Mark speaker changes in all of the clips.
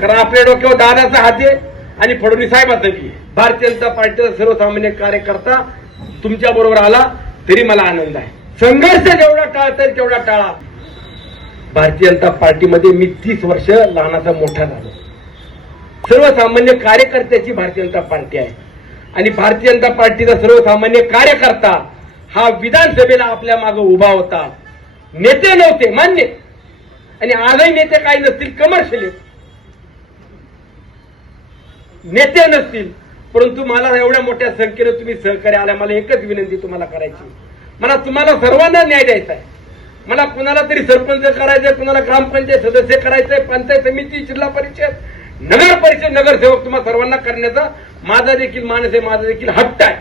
Speaker 1: कारण आपल्या डोक्यावर दादाचा हात आहे आणि फडणवीस साहेबाचा बी भारतीय जनता पार्टीचा सर्वसामान्य कार्यकर्ता तुमच्या बरोबर आला तरी मला आनंद आहे. संघर्ष जेवढा टाळता येईल तेवढा टाळा. भारतीय जनता पार्टीमध्ये मी तीस वर्ष लहानाचा मोठा झालो. सर्वसामान्य कार्यकर्त्याची भारतीय जनता पार्टी आहे. आणि भारतीय जनता पार्टीचा सर्वसामान्य कार्यकर्ता हा विधानसभेला आपल्या मागे उभा होता. नेते नव्हते मान्य. आणि आजही नेते काही नसतील कमर्शियल नेते नसतील. परंतु मला एवढ्या मोठ्या संख्येने तुम्ही सहकार्य आल्या मला एकच विनंती तुम्हाला करायची. मला तुम्हाला सर्वांना न्याय द्यायचा आहे. मला कुणाला तरी सरपंच करायचंय कुणाला ग्रामपंचायत सदस्य करायचंय पंचायत समिती जिल्हा परिषद नगर परिषद नगरसेवक तुम्हाला सर्वांना करण्याचा माझा देखील मानस आहे माझा देखील हट्ट आहे.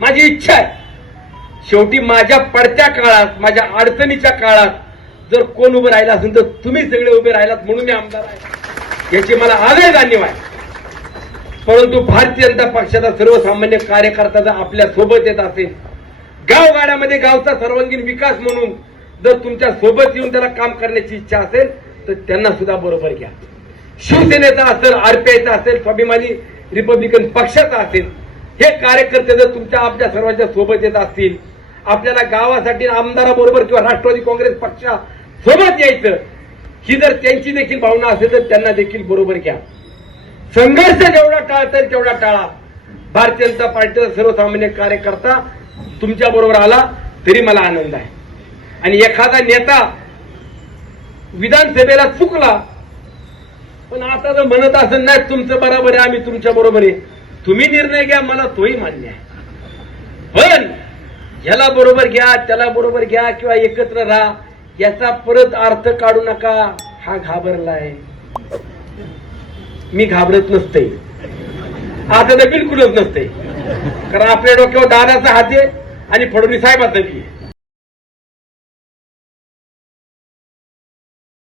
Speaker 1: माझी इच्छा आहे. शेवटी माझ्या पडत्या काळात माझ्या अडचणीच्या काळात जर कोण उभं राहिला असेल तर तुम्ही सगळे उभे राहिलात म्हणून मी आमदार आहे. याची मला आदर जाणीव आहे. परंतु भारतीय जनता पक्षाचा सर्वसामान्य कार्यकर्ता जर आपल्यासोबत येत असेल. गावगाड्यामध्ये गावचा सर्वांगीण विकास म्हणून जर तुमच्यासोबत येऊन त्याला काम करण्याची इच्छा असेल तर त्यांना सुद्धा बरोबर घ्या. शिवसेनेचा असेल आरपीआयचा असेल स्वाभिमानी रिपब्लिकन पक्षाचा असेल हे कार्यकर्ते जर तुमच्या आपल्या सर्वांच्या सोबत येत असतील आपल्याला गावासाठी आमदाराबरोबर किंवा राष्ट्रवादी काँग्रेस पक्षा सोबत यायचं ही जर त्यांची देखील भावना असेल तर त्यांना देखील बरोबर घ्या. संघर्ष जेवढा टाळता येईल तेवढा टाळा. भारतीय जनता पार्टीचा सर्वसामान्य कार्यकर्ता तुमच्या बरोबर आला तरी मला आनंद आहे. आणि एखादा नेता विधानसभेला चुकला पण आता जर म्हणत असं नाही तुमचं बरोबर आहे आम्ही तुमच्या बरोबर आहे. तुम्ही निर्णय घ्या मला तोही मान्य आहे. पण ह्याला बरोबर घ्या त्याला बरोबर घ्या किंवा एकत्र राहा याचा परत अर्थ काढू नका हा घाबरला आहे मी घाबरत नसते. आता तर बिलकुलच नसते. कारण आपल्या डोक्यावर दादाचा हात आहे आणि फडणवीस साहेबाचा बी आहे.